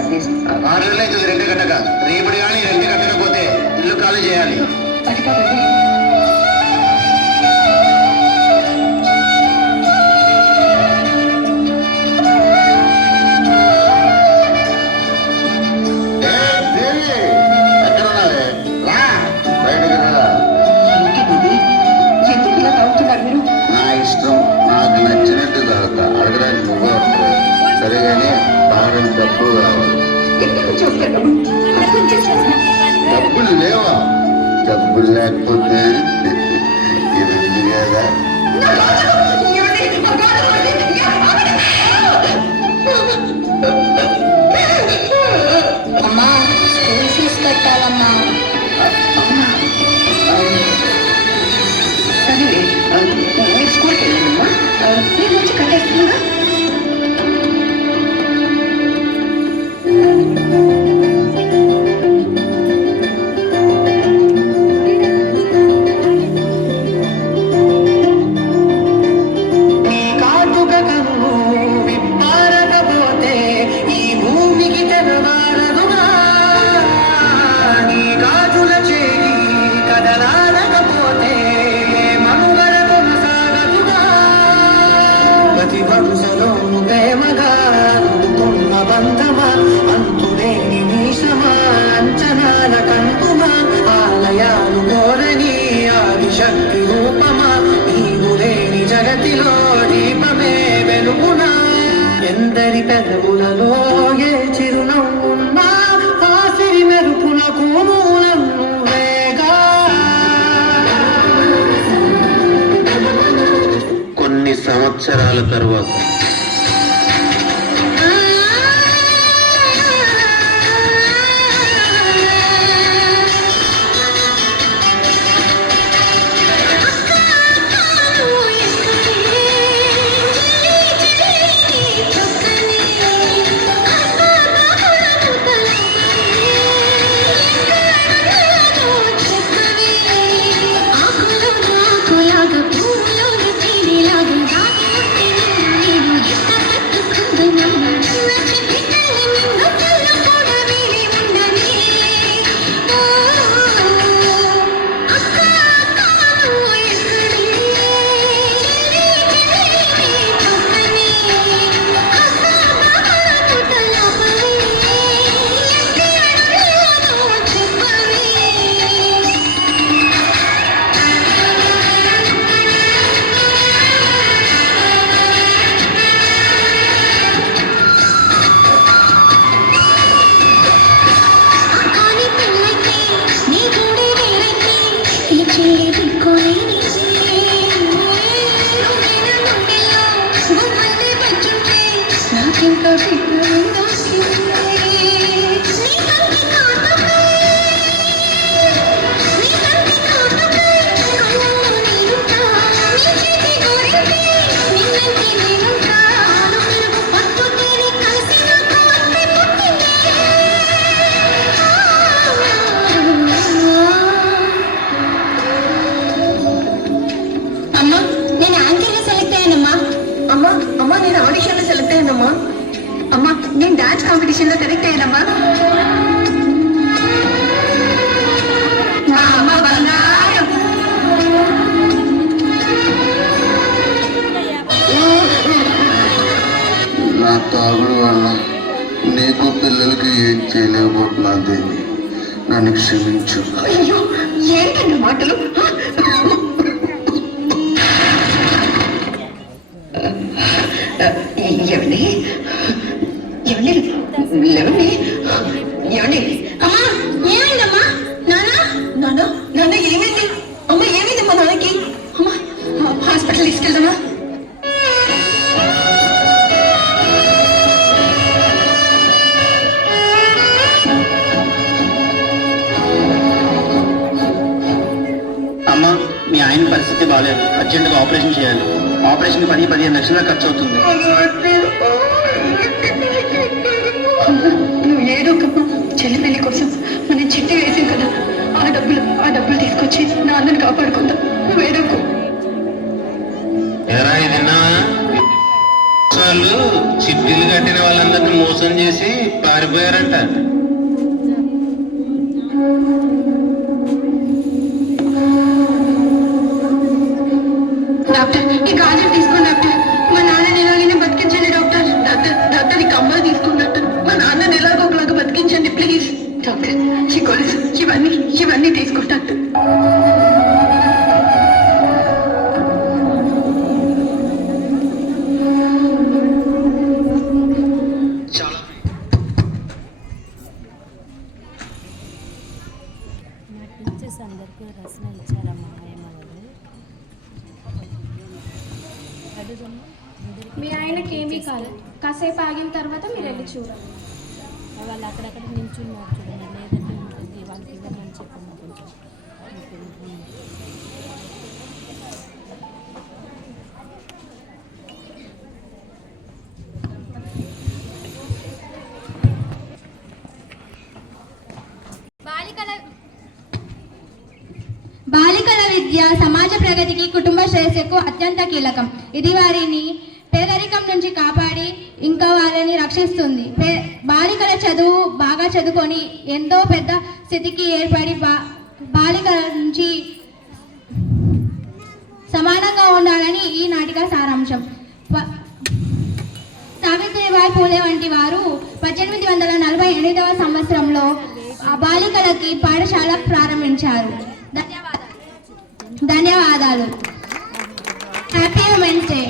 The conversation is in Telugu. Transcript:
6 రోజులు అవుతుంది రెంట్ కట్టక. రేపటి కానీ రెంట్ కట్టకపోతే ఇల్లు ఖాళీ చేయాలి. అది కాదండి. డబ్బులు లేవా? డబ్బులు లేకపోతే ఇది ఉంది కదా. అమ్మా స్కూల్ ఫీజు కట్టాలమ్మా. సరే మీరు స్కూల్కి వెళ్ళానమ్మా. నేను వచ్చి కట్టేస్తున్నా. ఎందరి పెదవులలో ఏ చిరునవ్వున్నా ఆసిరి మెరుపులకు మూలన్ను వేగా. కొన్ని సంవత్సరాల తరువాత నేను డాన్స్ కాంపిటీషన్ లో సెలెక్ట్ అయ్యానమ్మా. మా అమ్మ బంగారం. నా తాగుడు వల్ల నీకు పిల్లలకి ఏం చేయలేకపోతున్నా దేవి, నన్ను క్షమించు. అయ్యో ఏంటండి మాటలు. ఏమండి ఏమండి లేవండి. ఏమండి అమ్మా ఏమైందమ్మా? నాన్న నాన్న నాన్న ఏమైంది? అమ్మ ఏమైందమ్మా నాన్నకి? అమ్మా హాస్పిటల్ తీసుకెళ్దామా? అమ్మా మీ ఆయన పరిస్థితి బాగాలేదు, అర్జెంటుగా ఆపరేషన్ చేయాలి. ఆపరేషన్ 10-15 లక్షల ఖర్చు అవుతుంది. నువ్వు ఏడోకమ్మా. చెల్లి పెళ్లి కోసం మనం చిట్టి వేసాం కదా, ఆ డబ్బులు తీసుకొచ్చి నాన్నని కాపాడుకుందాం. నువ్వు ఏడోకు. చిట్టీలు కట్టిన వాళ్ళందరినీ మోసం మోసం చేసి పారిపోయారంట. డాక్టర్ ఈ గాజులు తీసుకోండి డాక్టర్. మా నాన్నని ఎలాగైనా బతికించండి డాక్టర్. డాక్టర్ డాక్టర్ ఈ కమ్మలు తీసుకోండి డాక్టర్. మా నాన్నని ఎలాగో ఒకలాగా బతికించండి ప్లీజ్. డాక్టర్ ఈ గొలుసు ఇవన్నీ తీసుకోండి డాక్టర్. చాలా మా టీచర్స్ అందరికీ రచన ఇచ్చారమ్మా ఏమన్నారు అడుగుదమ్మా మీ ఆయనకి ఏమీ కాదు. కాసేపు ఆగిన తర్వాత మీరు వెళ్ళి చూడండి. వాళ్ళు అక్కడక్కడ నిల్చున్నారు చూడండి, లేదంటే ఉంటుంది వాళ్ళకి ఇవ్వమని చెప్పమ్మా కొంచెం. బాలికల విద్య సమాజ ప్రగతికి, కుటుంబ శ్రేయస్సుకు అత్యంత కీలకం. ఇది వారిని పేదరికం నుంచి కాపాడి ఇంకా వాళ్ళని రక్షిస్తుంది. బాలికల చదువు బాగా చదువుకొని ఎంతో పెద్ద స్థితికి ఏర్పడి బాలికల నుంచి సమానంగా ఉండాలని ఈ నాటిక సారాంశం. సావిత్రిబాయి పూలే వంటి వారు 1848వ సంవత్సరంలో బాలికలకి పాఠశాల ప్రారంభించారు. ధన్యవాదాలు. Happy women's day.